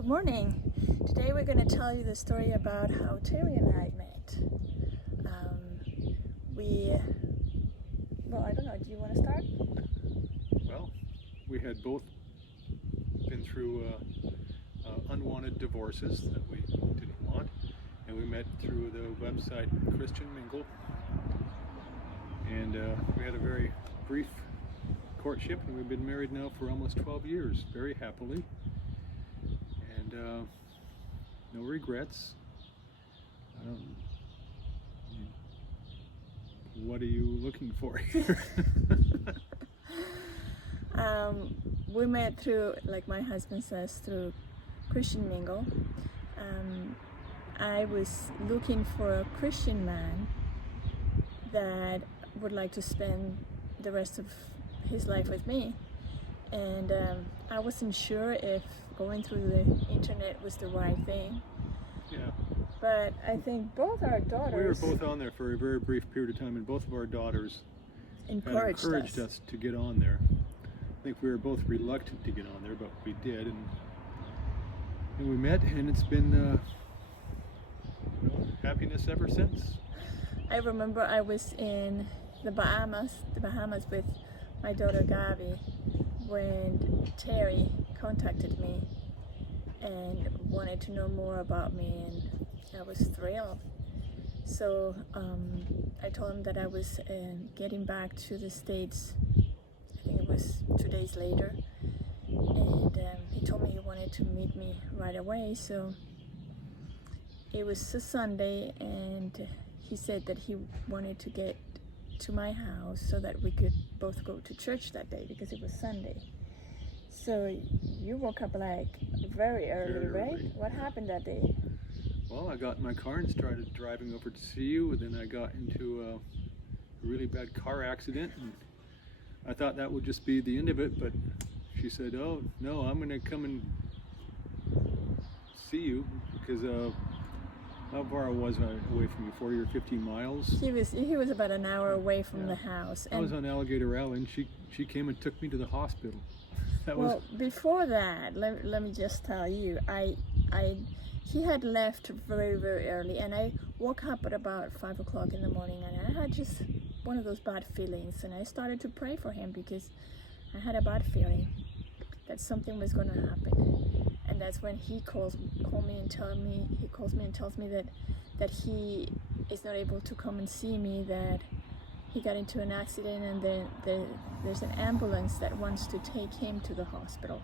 Good morning. Today we're going to tell you the story about how Terry and I met. I don't know, do you want to start? Well, we had both been through unwanted divorces that we didn't want, and we met through the website Christian Mingle, and we had a very brief courtship, and we've been married now for almost 12 years, very happily, and no regrets. What are you looking for here? We met through, like my husband says, through Christian Mingle. I was looking for a Christian man that would like to spend the rest of his life with me, and I wasn't sure if going through the internet was the right thing. Yeah. But I think both our daughters... We were both on there for a very brief period of time, and both of our daughters encouraged us to get on there. I think we were both reluctant to get on there, but we did, and we met, and it's been happiness ever since. I remember I was in the Bahamas with my daughter Gabi when Terry contacted me and wanted to know more about me, and I was thrilled. So I told him that I was getting back to the States. I think it was 2 days later, and he told me he wanted to meet me right away. So it was a Sunday, and he said that he wanted to get to my house so that we could both go to church that day because it was Sunday. So you woke up like very early, right? What happened that day? Well, I got in my car and started driving over to see you, and then I got into a really bad car accident, and I thought that would just be the end of it, but she said, "Oh no, I'm gonna come and see you," because how far was I away from you? 40 or 50 miles? He was about an hour away from the house. I was on Alligator Alley, and she came and took me to the hospital. Before that, let me just tell you, he had left very, very early, and I woke up at about 5 o'clock in the morning, and I had just one of those bad feelings, and I started to pray for him because I had a bad feeling that something was going to happen. And that's when he calls me and tells me that he is not able to come and see me, that he got into an accident, and there's an ambulance that wants to take him to the hospital.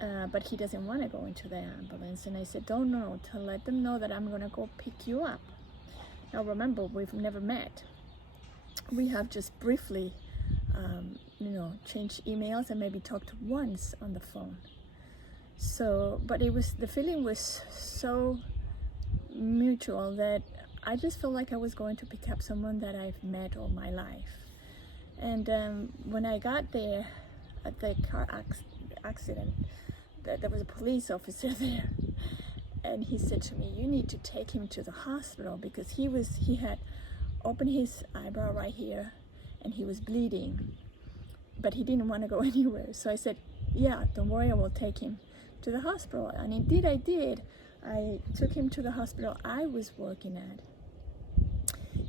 But he doesn't want to go into the ambulance. And I said, don't know, to let them know that I'm going to go pick you up. Now remember, we've never met. We have just briefly, changed emails and maybe talked once on the phone. So, but the feeling was so mutual that I just felt like I was going to pick up someone that I've met all my life. And when I got there at the car accident, there was a police officer there, and he said to me, "You need to take him to the hospital," because he had opened his eyebrow right here, and he was bleeding, but he didn't want to go anywhere. So I said, "Yeah, don't worry, I will take him to the hospital." And indeed I did. I took him to the hospital I was working at,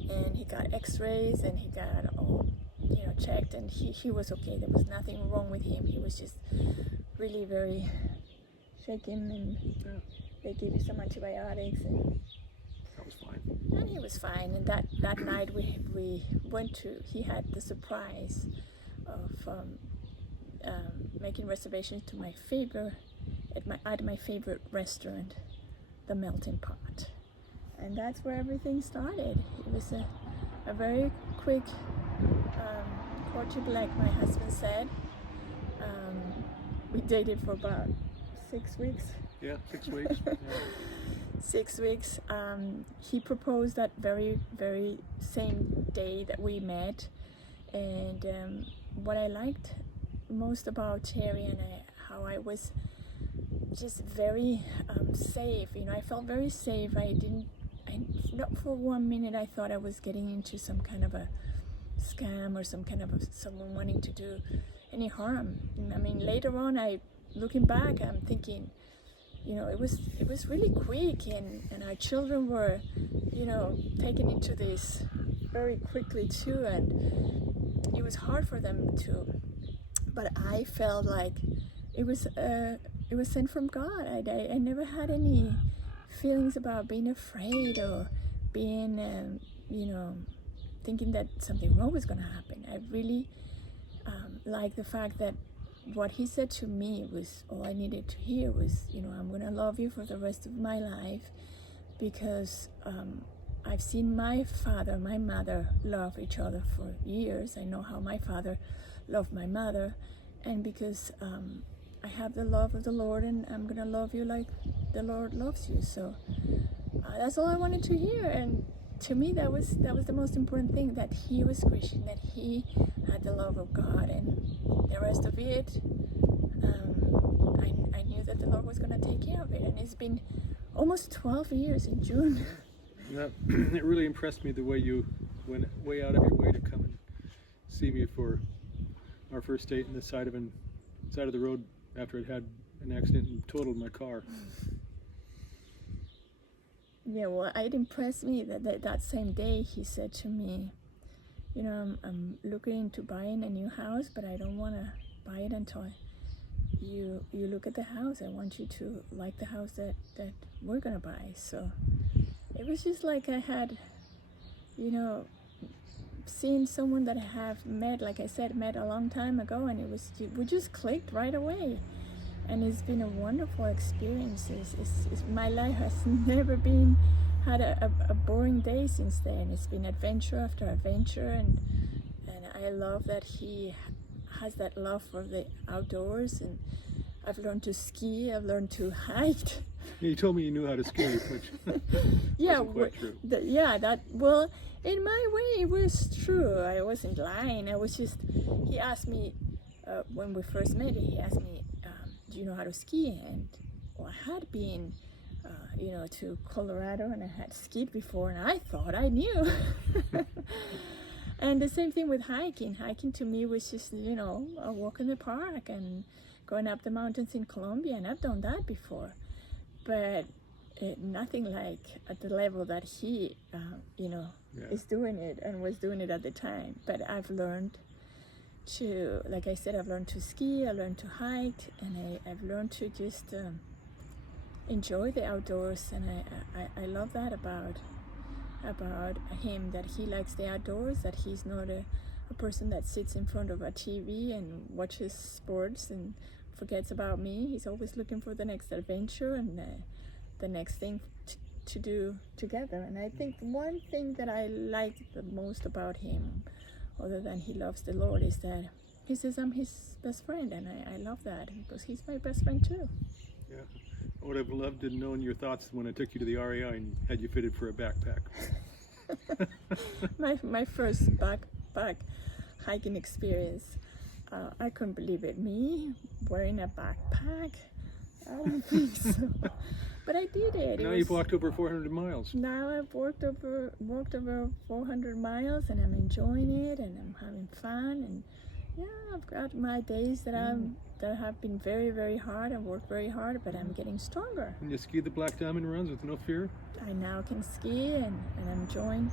and he got x-rays, and he got all checked, and he was okay. There was nothing wrong with him. He was just really very shaken, and they gave him some antibiotics, and that was fine. And he was fine. And that night we went to, he had the surprise of making reservations to my favorite at my favorite restaurant, the Melting Pot, and that's where everything started. It was a very quick courtship, like my husband said. We dated for about 6 weeks. Yeah, 6 weeks. Yeah. 6 weeks. He proposed that very, very same day that we met, and what I liked most about Terry and how I was just very safe. I felt very safe. Not for 1 minute I thought I was getting into some kind of a scam or some kind of someone wanting to do any harm. I mean, later on, looking back, I'm thinking, you know, it was really quick, and our children were, you know, taken into this very quickly too, and it was hard for them to. But I felt like it was sent from God. I never had any feelings about being afraid or being, you know, thinking that something wrong was going to happen. I really like the fact that what he said to me was all I needed to hear was, you know, I'm going to love you for the rest of my life, because I've seen my father, my mother love each other for years. I know how my father loved my mother, and because I have the love of the Lord, and I'm going to love you like the Lord loves you. So that's all I wanted to hear, and to me that was the most important thing, that he was Christian, that he had the love of God, and the rest of it, I knew that the Lord was going to take care of it. And it's been almost 12 years in June. That, it really impressed me the way you went way out of your way to come and see me for our first date in the side of the road after I'd had an accident and totaled my car. Yeah, well, it impressed me that same day he said to me, you know, I'm looking into buying a new house, but I don't want to buy it until you look at the house. I want you to like the house that we're gonna buy. So it was just like I had, you know, seen someone that I have met, like I said, met a long time ago, and we just clicked right away. And it's been a wonderful experience. My life has never had a boring day since then. It's been adventure after adventure, and I love that he has that love for the outdoors. And I've learned to ski, I've learned to hike. Yeah, you told me you knew how to ski, which yeah, wasn't quite true. Well, in my way, it was true. I wasn't lying. I was just. He asked me when we first met. He asked me, do you know how to ski? And well, I had been, you know, to Colorado, and I had skied before, and I thought I knew. And the same thing with hiking. Hiking to me was just, you know, a walk in the park and going up the mountains in Colombia, and I've done that before. But nothing like at the level that he, you know, is doing it and was doing it at the time. But I've learned to, like I said, I've learned to ski, I learned to hike, and I've learned to just enjoy the outdoors. And I love that about him, that he likes the outdoors, that he's not a person that sits in front of a TV and watches sports and forgets about me. He's always looking for the next adventure and the next thing to do together. And I think one thing that I like the most about him, other than he loves the Lord, is that he says I'm his best friend, and I love that, because he's my best friend too. Yeah, I would have loved to know your thoughts when I took you to the REI and had you fitted for a backpack. my first backpack hiking experience, I couldn't believe it. Me wearing a backpack? I don't think so. But I did it. Now you've walked over 400 miles. Now I've walked over 400 miles, and I'm enjoying it, and I'm having fun. And yeah, I've got my days that have been very, very hard. I've worked very hard, but I'm getting stronger. And you ski the Black Diamond runs with no fear? I now can ski, and I'm enjoying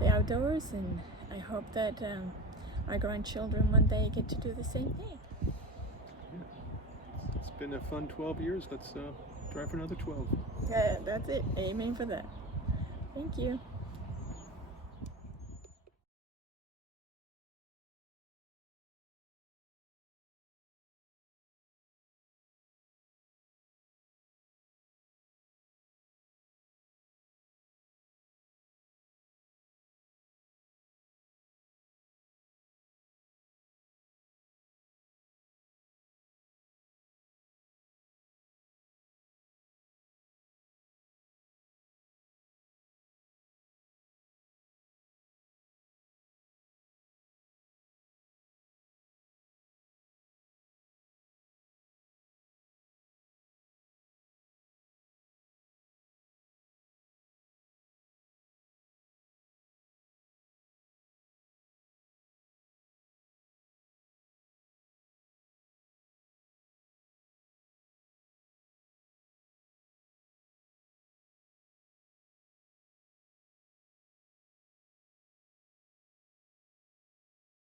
the outdoors, and I hope that our grandchildren one day get to do the same thing. Yeah. It's been a fun 12 years. Let's try for another 12. Yeah, that's it. Aiming for that. Thank you.